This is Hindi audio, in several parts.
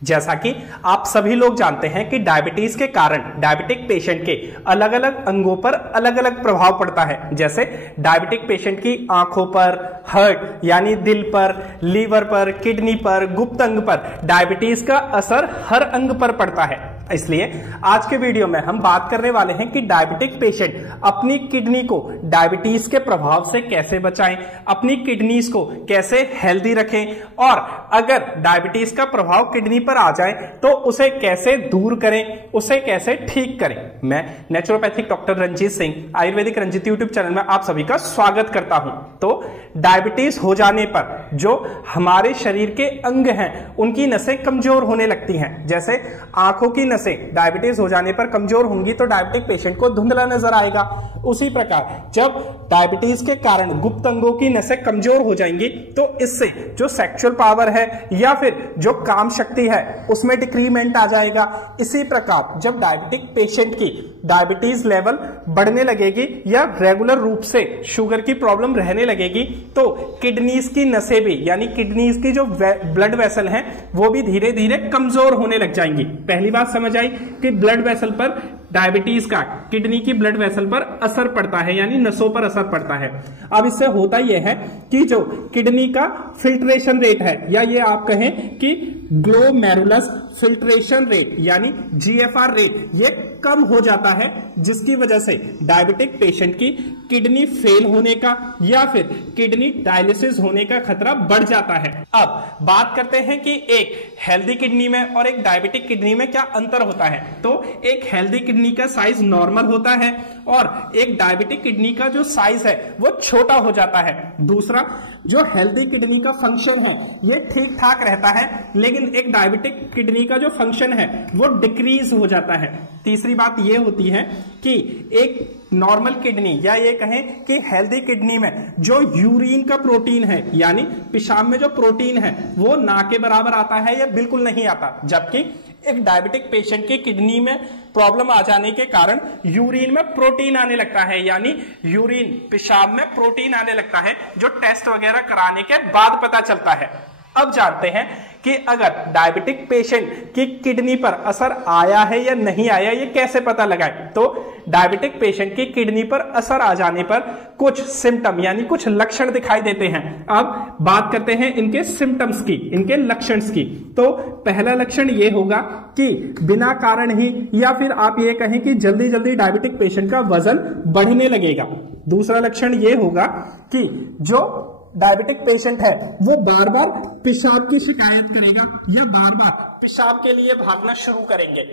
जैसा कि आप सभी लोग जानते हैं कि डायबिटीज के कारण डायबिटिक पेशेंट के अलग अलग अंगों पर अलग अलग प्रभाव पड़ता है। जैसे डायबिटिक पेशेंट की आंखों पर, हार्ट यानी दिल पर, लीवर पर, किडनी पर, गुप्त अंग पर डायबिटीज का असर हर अंग पर पड़ता है। इसलिए आज के वीडियो में हम बात करने वाले हैं कि डायबिटिक पेशेंट अपनी किडनी को डायबिटीज के प्रभाव से कैसे बचाएं, अपनी किडनीज को कैसे हेल्दी रखें, और अगर डायबिटीज का प्रभाव किडनी पर आ जाए तो उसे कैसे दूर करें, उसे कैसे ठीक करें। मैं naturopathic doctor Ranjit Singh Ayurvedic Ranjit YouTube channel में आप सभी का स्वागत करता हूं। तो डायबिटीज हो जाने पर जो हमारे शरीर के अंग हैं उनकी नसें कमजोर होने लगती हैं। जैसे आंखों की नसें डायबिटीज हो जाने पर कमजोर होंगी तो डायबिटिक पेशेंट को धुंधला नजर आएगा। उसी प्रकार जब डायबिटीज के कारण गुप्त अंगों की नसें कमजोर हो जाएंगी तो इससे जो सेक्सुअल पावर है या फिर जो काम शक्ति है उसमें डिक्रीमेंट आ जाएगा। इसी प्रकार जब डायबिटिक पेशेंट की डायबिटीज लेवल बढ़ने लगेगी या रेगुलर रूप से शुगर की प्रॉब्लम रहने लगेगी तो किडनीज की नसें भी यानी किडनीज की जो ब्लड वेसल हैं वो भी धीरे धीरे कमजोर होने लग जाएंगी। पहली बात समझ आई कि ब्लड वेसल पर डायबिटीज का किडनी की ब्लड वेसल पर असर पड़ता है यानी नसों पर असर पड़ता है। अब इससे होता यह है कि जो किडनी का फिल्ट्रेशन रेट है या ये आप कहें कि ग्लोमेरुलस फिल्ट्रेशन रेट यानी जीएफआर रेट ये कम हो जाता है, जिसकी वजह से डायबिटिक पेशेंट की किडनी फेल होने का या फिर किडनी डायलिसिस होने का खतरा बढ़ जाता है। अब बात करते हैं कि एक हेल्दी किडनी में और एक डायबिटिक किडनी में क्या अंतर होता है। तो एक हेल्दी किडनी का साइज नॉर्मल होता है और एक डायबिटिक किडनी का जो साइज है वो छोटा हो जाता है। दूसरा, जो हेल्दी किडनी का फंक्शन है ये ठीक ठाक रहता है, लेकिन एक डायबिटिक किडनी का जो फंक्शन है वो डिक्रीज हो जाता है। तीसरी बात ये होती है कि एक नॉर्मल किडनी या ये कहें कि हेल्दी किडनी में जो यूरिन का प्रोटीन है यानी पेशाब में जो प्रोटीन है वो ना के बराबर आता है या बिल्कुल नहीं आता, जबकि एक डायबिटिक पेशेंट की किडनी में प्रॉब्लम आ जाने के कारण यूरिन में प्रोटीन आने लगता है यानी यूरिन पेशाब में प्रोटीन आने लगता है, जो टेस्ट वगैरह कराने के बाद पता चलता है। अब जानते हैं कि अगर डायबिटिक पेशेंट की किडनी पर असर आया है या नहीं आया ये कैसे पता लगाएं। तो डायबिटिक पेशेंट की किडनी पर असर आ जाने पर कुछ सिम्टम यानी कुछ लक्षण दिखाई देते हैं। अब बात करते हैं इनके सिम्टम्स की, इनके लक्षण की। तो पहला लक्षण ये होगा कि बिना कारण ही या फिर आप ये कहें कि जल्दी जल्दी डायबिटिक पेशेंट का वजन बढ़ने लगेगा। दूसरा लक्षण ये होगा कि जो डायबिटिक पेशेंट है वो बार बार पेशाब की शिकायत करेगा या बार बार पेशाब के लिए भागना शुरू करेंगे।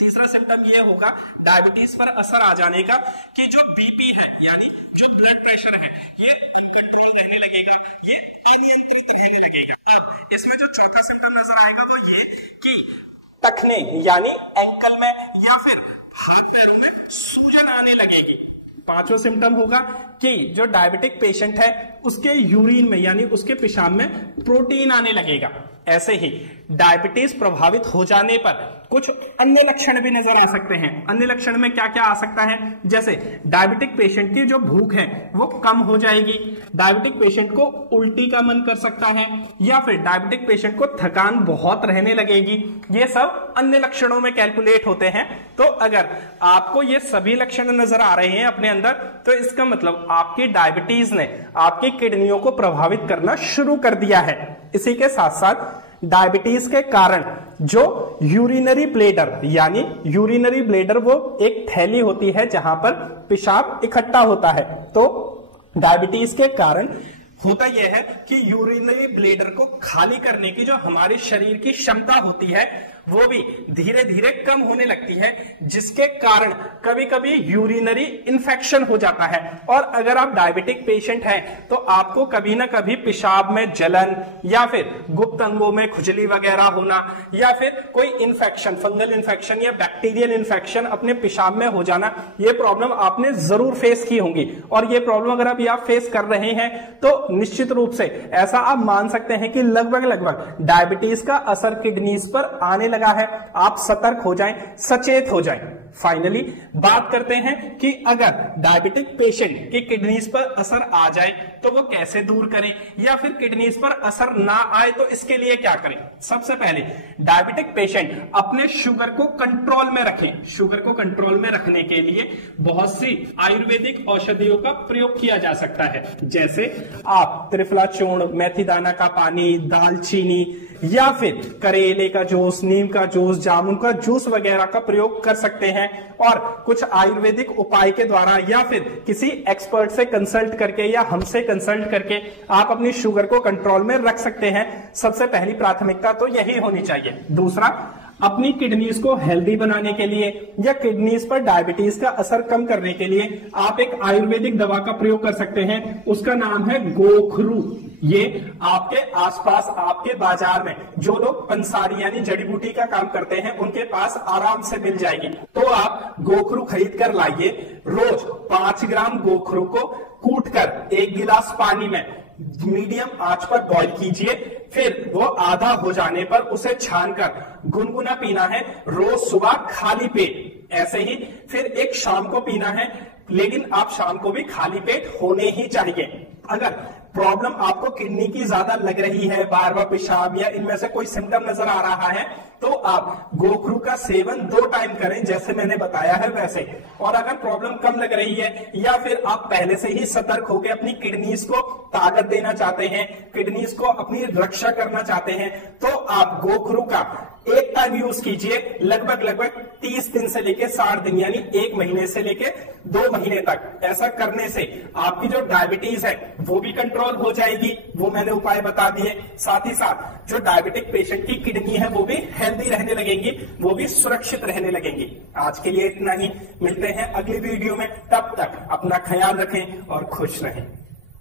तीसरा सिम्टम ये होगा डायबिटीज पर असर आ जाने का कि जो बीपी है यानी जो ब्लड प्रेशर है ये अनकंट्रोल रहने लगेगा, ये अनियंत्रित रहने लगेगा। अब इसमें जो चौथा सिम्टम नजर आएगा वो ये कि टखने यानी एंकल में या फिर हाथ पैरों में सूजन आने लगेगी। पांचवा सिम्टम होगा कि जो डायबिटिक पेशेंट है उसके यूरिन में यानी उसके पेशाब में प्रोटीन आने लगेगा। ऐसे ही डायबिटीज प्रभावित हो जाने पर कुछ अन्य लक्षण भी नजर आ सकते हैं। अन्य लक्षण में क्या क्या आ सकता है, जैसे डायबिटिक पेशेंट की जो भूख है वो कम हो जाएगी, डायबिटिक पेशेंट को उल्टी का मन कर सकता है या फिर डायबिटिक पेशेंट को थकान बहुत रहने लगेगी। ये सब अन्य लक्षणों में कैलकुलेट होते हैं। तो अगर आपको ये सभी लक्षण नजर आ रहे हैं अपने अंदर तो इसका मतलब आपकी डायबिटीज ने आपकी किडनियों को प्रभावित करना शुरू कर दिया है। इसी के साथ साथ डायबिटीज के कारण जो यूरिनरी ब्लैडर यानी यूरिनरी ब्लैडर वो एक थैली होती है जहां पर पेशाब इकट्ठा होता है। तो डायबिटीज के कारण होता यह है कि यूरिनरी ब्लैडर को खाली करने की जो हमारे शरीर की क्षमता होती है वो भी धीरे धीरे कम होने लगती है, जिसके कारण कभी कभी यूरिनरी इन्फेक्शन हो जाता है। और अगर आप डायबिटिक पेशेंट हैं तो आपको कभी ना कभी पेशाब में जलन या फिर गुप्त अंगों में खुजली वगैरह होना या फिर कोई इन्फेक्शन, फंगल इन्फेक्शन या बैक्टीरियल इन्फेक्शन अपने पेशाब में हो जाना, ये प्रॉब्लम आपने जरूर फेस की होंगी। और ये प्रॉब्लम अगर आप यहाँ फेस कर रहे हैं तो निश्चित रूप से ऐसा आप मान सकते हैं कि लगभग डायबिटीज का असर किडनीज पर आने लगा है। आप सतर्क हो जाएं, सचेत हो जाएं। फाइनली बात करते हैं कि अगर डायबिटिक पेशेंट की किडनीज पर असर आ जाए तो वो कैसे दूर करें, या फिर किडनीज पर असर ना आए तो इसके लिए क्या करें। सबसे पहले डायबिटिक पेशेंट अपने शुगर को कंट्रोल में रखें। शुगर को कंट्रोल में रखने के लिए बहुत सी आयुर्वेदिक औषधियों का प्रयोग किया जा सकता है, जैसे आप त्रिफला चूर्ण, मेथी दाना का पानी, दालचीनी, या फिर करेले का जूस, नीम का जूस, जामुन का जूस वगैरह का प्रयोग कर सकते हैं। और कुछ आयुर्वेदिक उपाय के द्वारा या फिर किसी एक्सपर्ट से कंसल्ट करके या हमसे कंसल्ट करके आप अपनी शुगर को कंट्रोल में रख सकते हैं। सबसे पहली प्राथमिकता तो यही होनी चाहिए। दूसरा, अपनी किडनीज को हेल्दी बनाने के लिए या किडनीज पर डायबिटीज का असर कम करने के लिए आप एक आयुर्वेदिक दवा का प्रयोग कर सकते हैं, उसका नाम है गोखरू। ये आपके आसपास, आपके बाजार में जो लोग पंसारी यानी जड़ी बूटी का काम करते हैं उनके पास आराम से मिल जाएगी। तो आप गोखरू खरीद कर लाइए। रोज 5 ग्राम गोखरू को कूटकर 1 गिलास पानी में मीडियम आंच पर बॉईल कीजिए। फिर वो आधा हो जाने पर उसे छानकर गुनगुना पीना है, रोज सुबह खाली पेट। ऐसे ही फिर एक शाम को पीना है, लेकिन आप शाम को भी खाली पेट होने ही चाहिए। अगर प्रॉब्लम आपको किडनी की ज्यादा लग रही है, बार बार पेशाब या इनमें से कोई सिम्टम नजर आ रहा है, तो आप गोखरू का सेवन 2 टाइम करें, जैसे मैंने बताया है वैसे। और अगर प्रॉब्लम कम लग रही है या फिर आप पहले से ही सतर्क होकर अपनी किडनीज को ताकत देना चाहते हैं, किडनीज को अपनी रक्षा करना चाहते हैं, तो आप गोखरू का एक टाइम यूज कीजिए। लगभग 30 दिन से लेके 60 दिन यानी 1 महीने से लेके 2 महीने तक। ऐसा करने से आपकी जो डायबिटीज है वो भी कंट्रोल हो जाएगी, वो मैंने उपाय बता दिए। साथ ही साथ जो डायबिटिक पेशेंट की किडनी है वो भी हेल्दी रहने लगेंगी, वो भी सुरक्षित रहने लगेंगी। आज के लिए इतना ही, मिलते हैं अगली वीडियो में। तब तक अपना ख्याल रखें और खुश रहें।